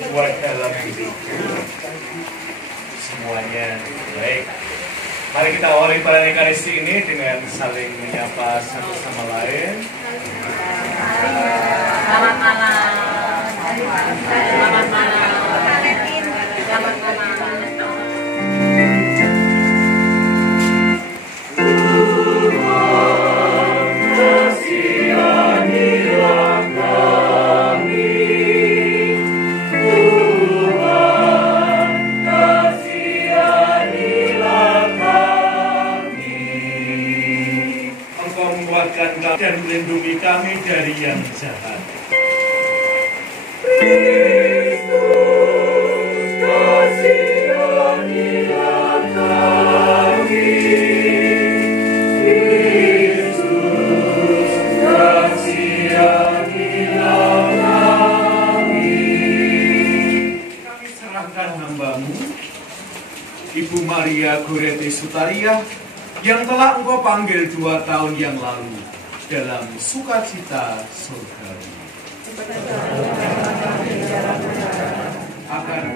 berbuat dalam hidup semuanya baik. Mari kita awali pada Ekaristi ini dengan saling menyapa satu sama lain. Selamat malam. Selamat malam. Selamat malam. Dan melindungi kami dari yang jahat. Kristus, kasihanilah kami. Kristus, kasihanilah kami. Kami serahkan hamba-Mu, Ibu Maria Goreti Sutaria, yang telah Engkau panggil 2 tahun yang lalu dalam sukacita surgawi. Akan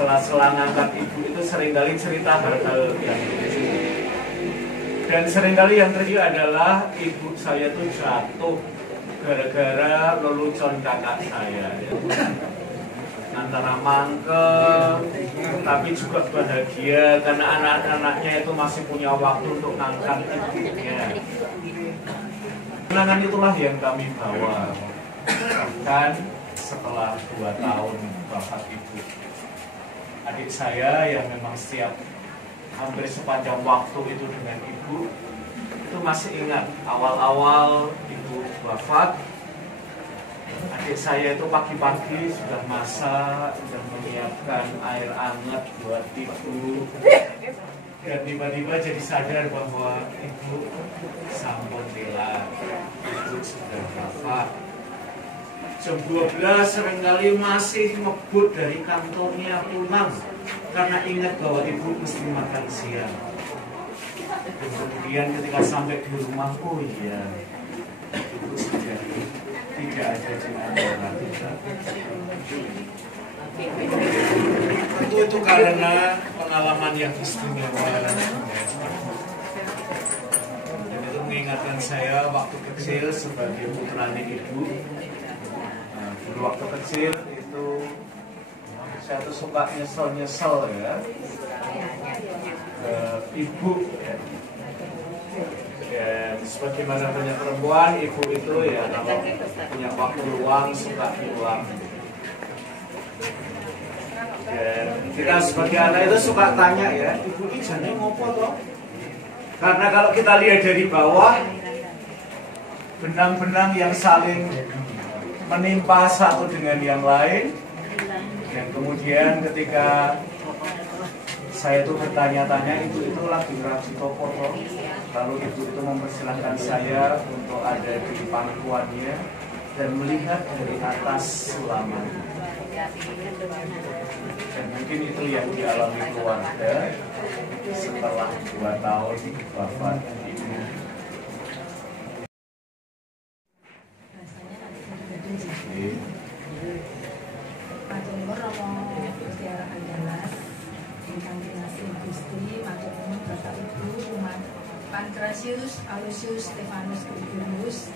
sela-sela ngangkat ibu itu seringkali cerita hal-hal yang lucu. Dan seringkali yang terjadi adalah ibu saya tuh jatuh gara-gara lelucon kakak saya. Antara mangke, tapi juga bahagia karena anak-anaknya itu masih punya waktu untuk ngangkat ibunya. Kenangan itulah yang kami bawa. Bahkan setelah 2 tahun wafat ibu, adik saya yang memang setiap hampir sepanjang waktu itu dengan ibu, itu masih ingat awal-awal ibu wafat. Adik saya itu pagi-pagi sudah masak, sudah menyiapkan air hangat buat ibu. Dan tiba-tiba jadi sadar bahwa ibu sampun tilar, ibu jam 12 seringkali masih ngebut dari kantornya pulang karena ingat bahwa ibu mesti makan siang. Dan kemudian ketika sampai di rumah, oh iya, ibu sudah tidak ada di antara kita. Tentu itu karena pengalaman yang istimewa. Dan itu mengingatkan saya waktu kecil sebagai putranya ibu. Dulu waktu kecil itu saya tuh suka nyesel ya ke ibu ya. Dan sebagaimana banyak perempuan, ibu itu ya kalau punya waktu luang suka pulang. Dan kita sebagai anak itu suka tanya ya, ibu ini jane ngopo toh? Karena kalau kita lihat dari bawah, benang-benang yang saling menimpa satu dengan yang lain. Dan kemudian ketika saya itu bertanya-tanya, itu lagi raji topo toh. Lalu ibu itu mempersilahkan saya untuk ada di pangkuannya dan melihat dari atas selamanya. Dan mungkin itu yang dialami keluarga setelah 2 tahun wafat ibu. Pankrasius, Aloysius, Stefanus, Gregorius,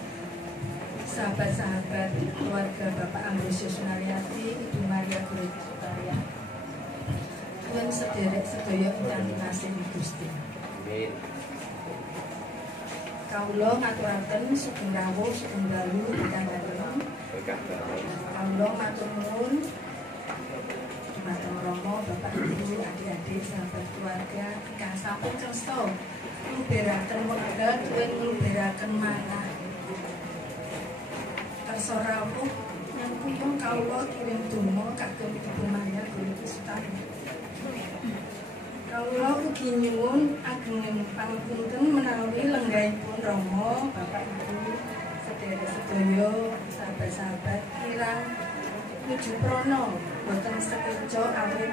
sahabat-sahabat keluarga Bapak Ambrosius Sunaryati, Ibu Maria Gregorius, dan sederek sedaya ingkang kinasih Gusti. Kawula ngaturaken sugeng rawuh sugeng dalu ingkang dalem. Kawula matur nuwun dumateng Rama, Bapak Ibu, adik-adik, sahabat keluarga ingkang sampun kersa ngluberaken wekdal tuwin ngluberaken manah. Kersa rawuh nyengkuyung kawula kirim donga kagem Ibu Maria Gregorius. Kawula ugi nyuwun ageng pangapunten menawi lenggahipun Rama, Bapak Ibu, sedherek sedaya, sahabat-sahabat kirang nuju prana boten sekeca awit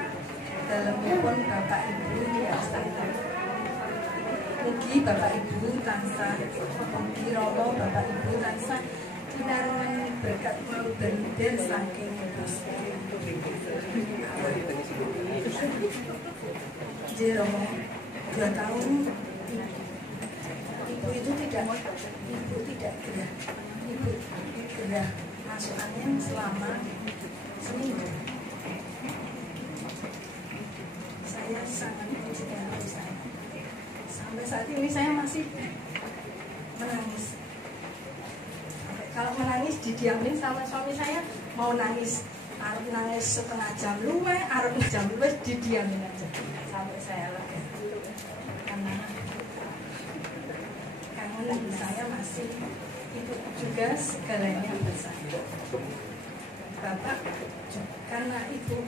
dalemipun Bapak Ibu diastana. Mugi Bapak Ibu tansah, mugi Rama Bapak Ibu tansah pinaringan berkat maudher saking Gusti. Rama 2 tahun ibu itu tidak gerah. Ibu gerah masuk angin selama seminggu. Saya sangat mencintai saya. Sampai saat ini saya masih menangis. Kalau menangis didiamin sama suami saya, mau nangis arep nangis setengah jam luwe, arep jam luwe didiamin aja sampai saya lega. Karena kangen saya masih ibu juga segalanya buat saya. Bapak karena ibu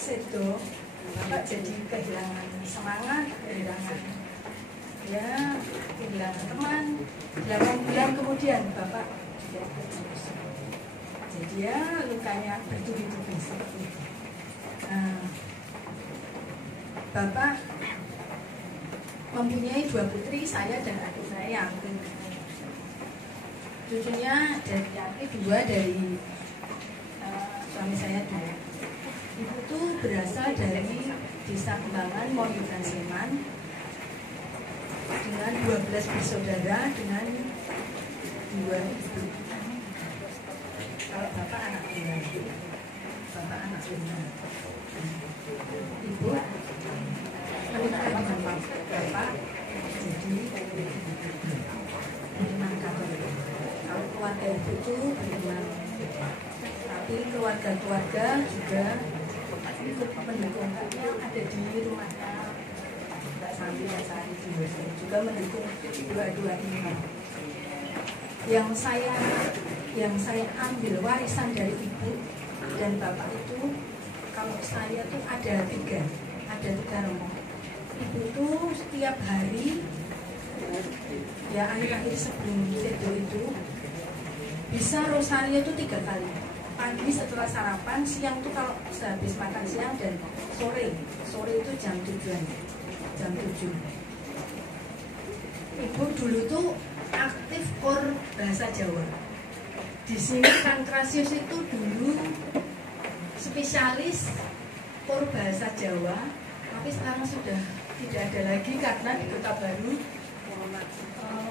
sedo, Bapak jadi kehilangan semangat, kehilangan teman. 8 bulan kemudian Bapak juga terus. Jadi ya lukanya bertubi-tubi seperti itu. Bapak mempunyai 2 putri, saya dan adik saya yang cucunya dari Yati 2 dari suami saya 2. Ibu itu berasal dari Desa Kembangan, Moyudan Sleman, dengan 12 bersaudara dengan 2 ibu. Kalau bapak anak tunggal, bapak anak tunggal. Ibu menikah dengan bapak, jadi beriman Katolik. Kalau keluarga ibu itu beriman, tapi keluarga-keluarga juga ikut mendukung. Yang ada di rumahnya Mbak Santi dan Sari juga mendukung dua-dua ini. Yang saya ambil warisan dari ibu dan bapak itu, kalau saya tuh ada 3 rombongan. Ibu itu setiap hari, ya akhir-akhir sebelum sedo itu bisa rosario itu 3 kali. Pagi setelah sarapan, siang tuh kalau habis makan siang, dan sore itu jam 7-an, jam 7. Ibu dulu tuh aktif kor bahasa Jawa. Di sini Pankrasius itu dulu spesialis kor bahasa Jawa, tapi sekarang sudah tidak ada lagi karena di Kota Baru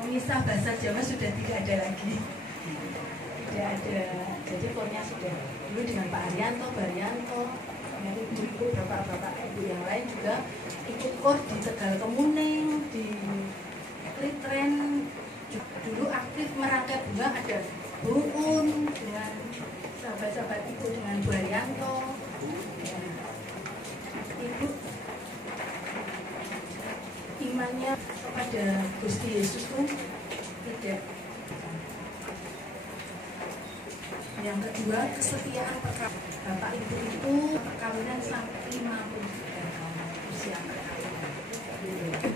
misa bahasa Jawa sudah tidak ada lagi. Tidak ada, jadi kornya sudah dulu dengan Pak Haryanto, kemudian ibu bapak-bapak ibu yang lain juga ikut kor di Tegal Kemuning, di Litren, dulu aktif merangkai bunga, ada Buun dengan sahabat-sahabat ibu dengan Bu Haryanto. Ya. Ibu imannya kepada Gusti Yesus tuh tidak. Yang kedua, kesetiaan bapak ibu itu perkawinan sampai 53 tahun usia perkawinan.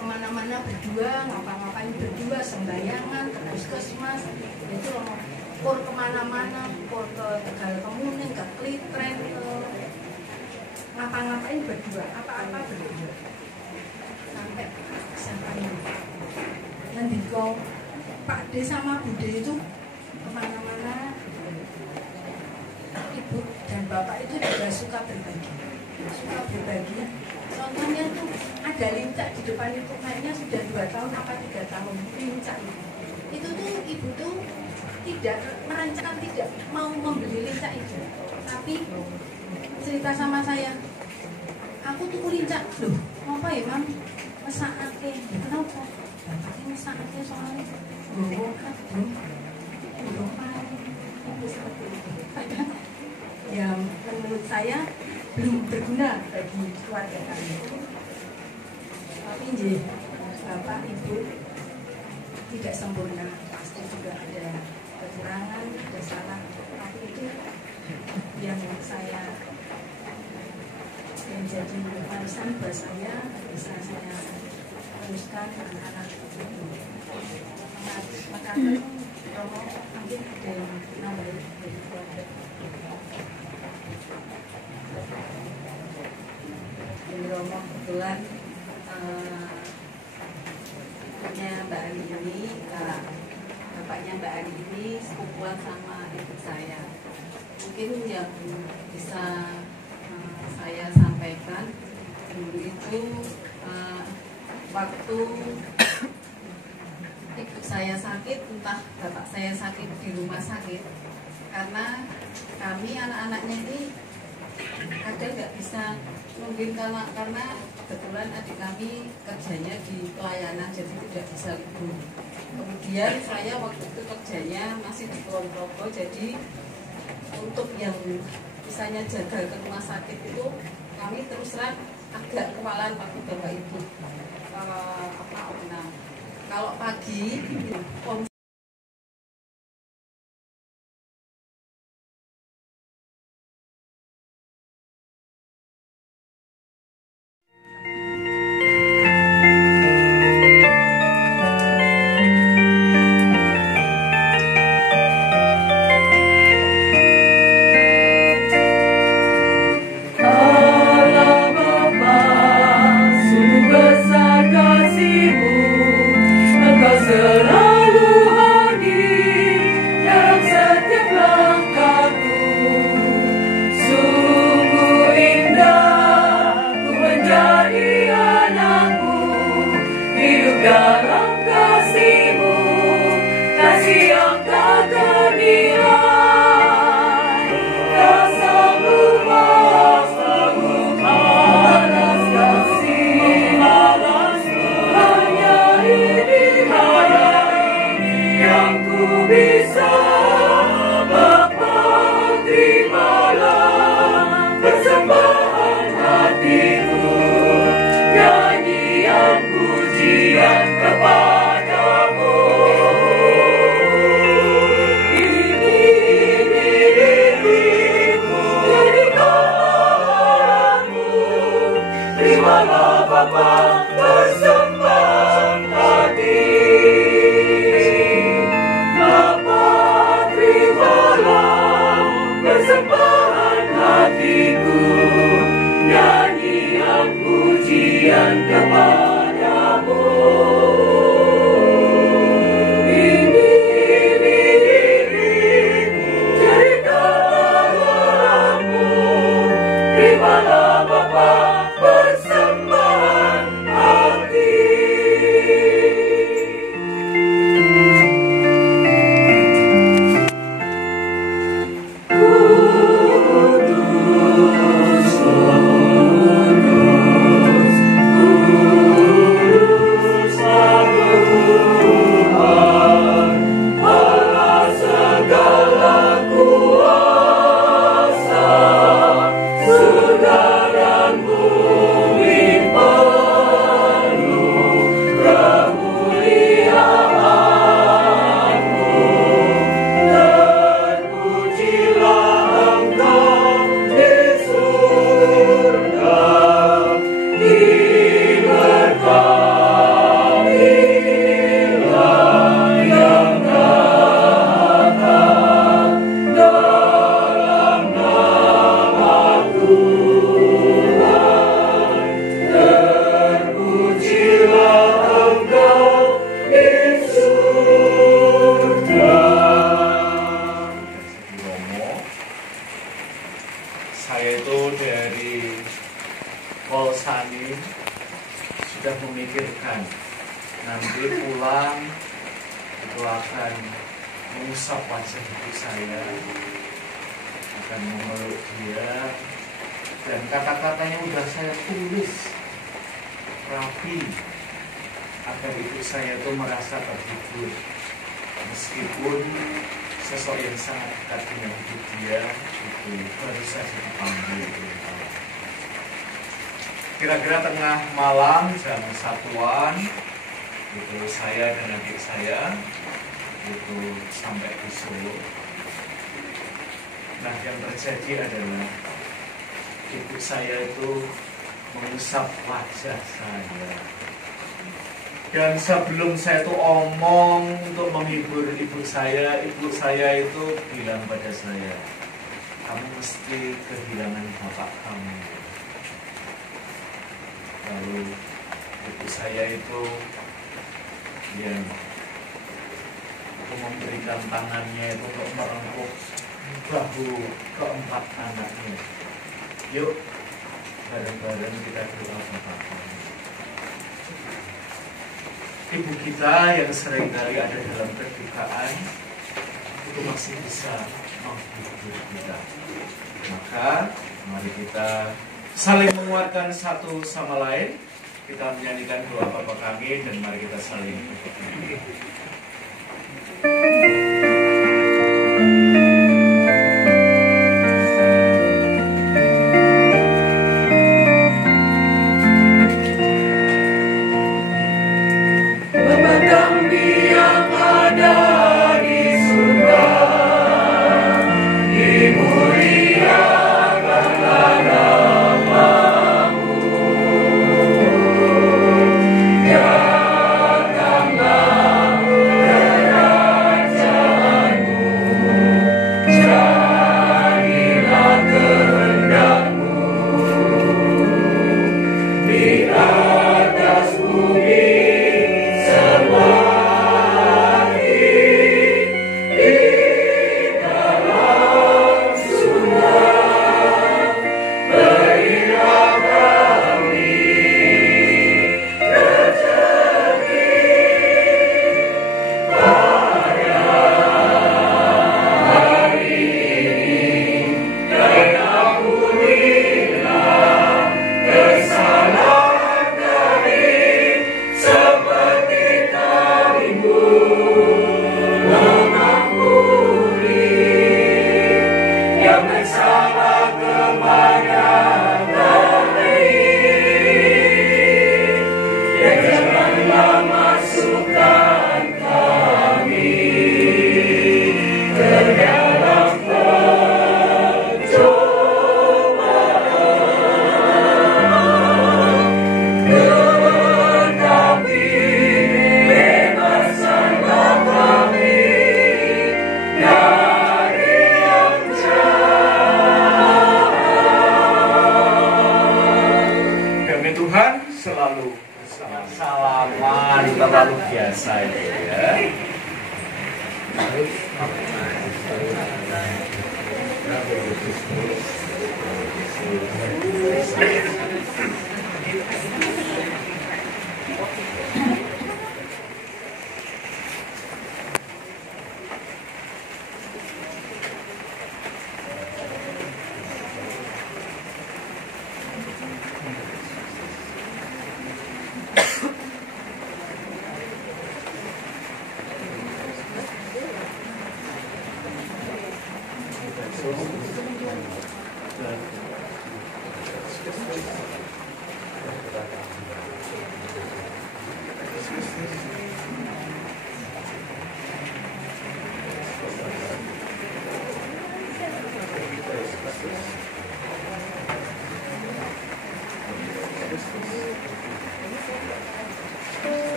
Kemana-mana berdua, ngapa-ngapain berdua, sembayangan, ke puskesmas, itu kur kemana-mana, kur ke Tegal Kemuning, ke Klitren, ngapa-ngapain berdua, apa-apa berdua. Sampai siapa ini? Yang di Pak D sama Bu D itu kemana-mana, ibu dan bapak itu juga suka berbagi. Contohnya tuh ada lincah di depan itu, kayaknya sudah 2 tahun apa 3 tahun lincah itu tuh ibu tuh tidak merancang, tidak mau membeli lincah itu, tapi cerita sama saya, aku tuh lincah loh, apa ya mam, mesakake, kenapa? Bapaknya mesakake soalnya belum seperti itu. Ya menurut saya belum berguna bagi keluarga kami. Tapi bapak ibu tidak sempurna, pasti juga ada kekurangan, ada salah. Tapi itu yang jadi warisan buat saya, bisa saya teruskan anak-anak itu. Maka Romo mungkin ada yang nambahin dari keluarga. Dari Romo kebetulan punya Mbak Ani ini, bapaknya Mbak Ani ini sepupuan sama ibu saya. Mungkin yang bisa saya sampaikan dulu itu waktu ibu saya sakit, entah bapak saya sakit di rumah sakit, karena kami anak-anaknya ini kadang nggak bisa nungguin karena kebetulan adik kami kerjanya di pelayanan, jadi tidak bisa libur. Kemudian saya waktu itu kerjanya masih di Kulon Progo, jadi untuk yang misalnya jaga ke rumah sakit itu kami terus terang agak kewalahan waktu bapak ibu kalau pagi Pujian kepadamu. itu akan mengusap wajah ibu saya, akan memeluk dia, dan kata-katanya udah saya tulis rapi agar ibu saya itu merasa terhibur, meskipun sosok yang sangat dekat dengan hidup dia itu baru saja dipanggil. Kira-kira tengah malam jam 1-an itu saya dan adik saya itu sampai di Solo. Nah, yang terjadi adalah ibu saya itu mengusap wajah saya. Dan sebelum saya tuh omong untuk menghibur ibu saya itu bilang pada saya, kamu mesti kehilangan bapak kamu. Lalu ibu saya itu yang memberikan tangannya itu untuk merengkuh bahu keempat anaknya. Yuk, bareng-bareng kita doa bapak. Ibu kita yang seringkali ada dalam kedukaan itu masih bisa menghibur kita. Maka mari kita saling menguatkan satu sama lain. Kita menyanyikan doa Bapa Kami dan mari kita saling berdoa.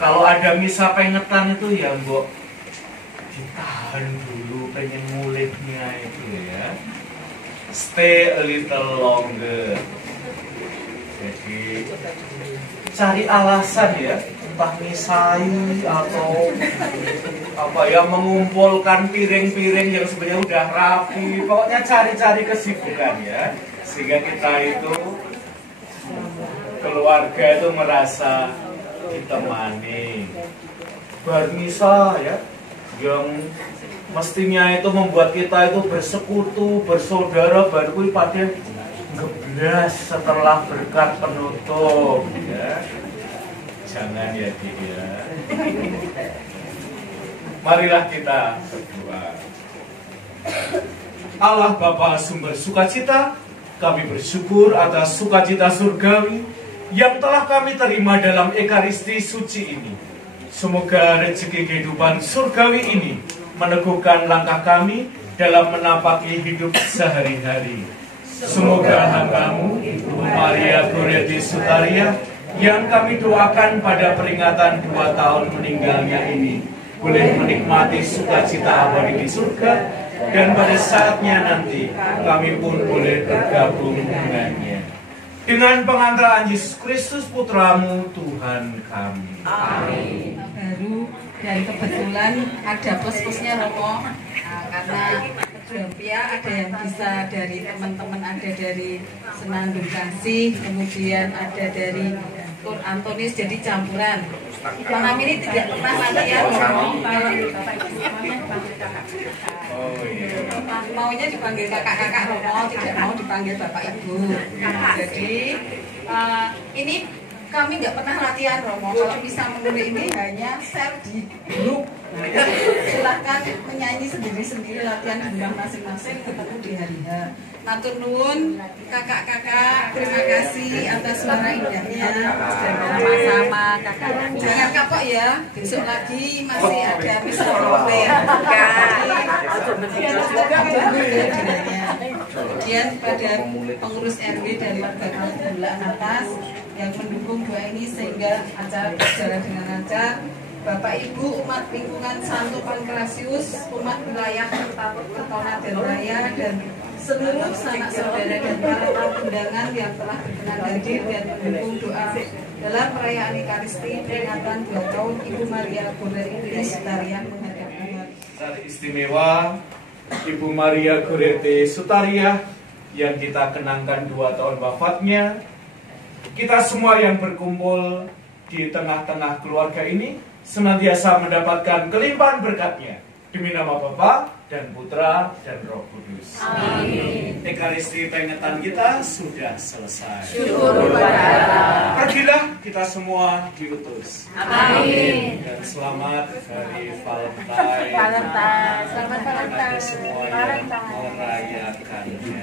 Kalau ada misa pengetan itu ya mbok ditahan dulu, pengen mulitnya itu ya. Stay a little longer. Jadi cari alasan ya, entah misai atau apa ya, mengumpulkan piring-piring yang sebenarnya udah rapi. Pokoknya cari-cari kesibukan ya, sehingga kita itu keluarga itu merasa ditemani. Bermisa ya, yang mestinya itu membuat kita itu bersekutu, bersaudara, baru pada ngeblas setelah berkat penutup ya. Jangan ya dia. Marilah kita berdoa. Allah Bapa sumber sukacita, kami bersyukur atas sukacita surgawi yang telah kami terima dalam Ekaristi suci ini. Semoga rezeki kehidupan surgawi ini meneguhkan langkah kami dalam menapaki hidup sehari-hari. Semoga hambamu, Ibu Maria Goretti Sutaria, yang kami doakan pada peringatan 2 tahun meninggalnya ini, boleh menikmati sukacita abadi di surga, dan pada saatnya nanti kami pun boleh bergabung dengannya. Dengan pengantaraan Yesus Kristus Putramu Tuhan kami. Amin. Baru dan kebetulan ada pos-posnya Romo, karena Rupiah, ada yang bisa dari teman-teman, ada dari Senandung Kasih, kemudian ada dari Tur Antonis, jadi campuran. Kami ini tidak pernah latihan Oh iya. maunya dipanggil kakak-kakak Romo, tidak mau dipanggil bapak ibu. Jadi ini kami nggak pernah latihan Romo. Kalau bisa menulis ini hanya share di grup. Silahkan menyanyi sendiri-sendiri, latihan di rumah masing-masing, ketemu di hari H. Matur nuwun kakak-kakak, terima kasih atas suara indahnya. Sama-sama kakak. Jangan kapok ya, besok lagi masih ada Mister Robert. Kemudian pada pengurus RW dari warga Bulan Atas yang mendukung doa ini sehingga acara berjalan dengan lancar. Bapak Ibu umat lingkungan Santo Pankrasius, umat wilayah Kertonaden Raya dan seluruh sanak saudara dan para tamu undangan yang telah berkenan hadir dan mendukung doa dalam perayaan Ekaristi peringatan 2 tahun Ibu Maria Goretti Sutariah menghadap Tuhan. Hari istimewa Ibu Maria Goretti Sutariah yang kita kenangkan 2 tahun wafatnya. Kita semua yang berkumpul di tengah-tengah keluarga ini senantiasa mendapatkan kelimpahan berkatnya. Demi nama Bapa dan Putra dan Roh Kudus. Amin. Ekaristi peringatan kita sudah selesai. Syukur kepada Allah. Pergilah kita semua diutus. Amin. Dan selamat hari Valentine. Valentine. Selamat Bagi Valentine. semua yang merayakannya.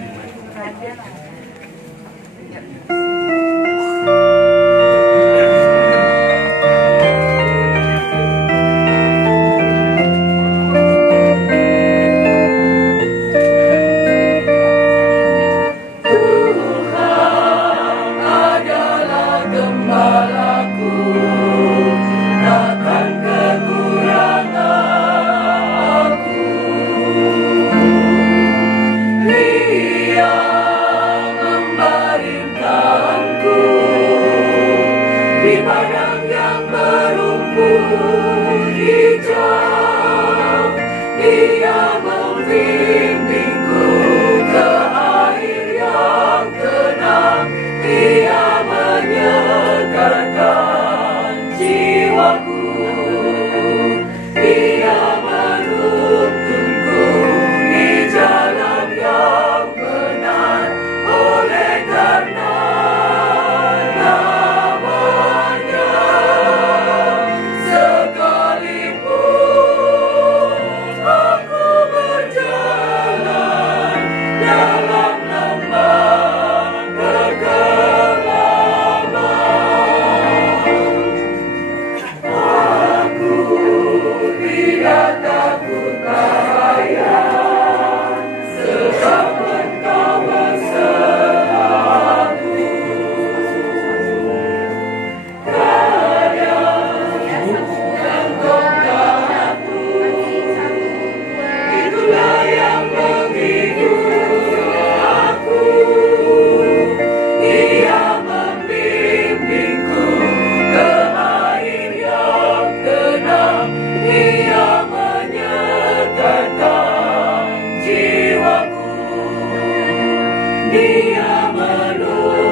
Dia menuntut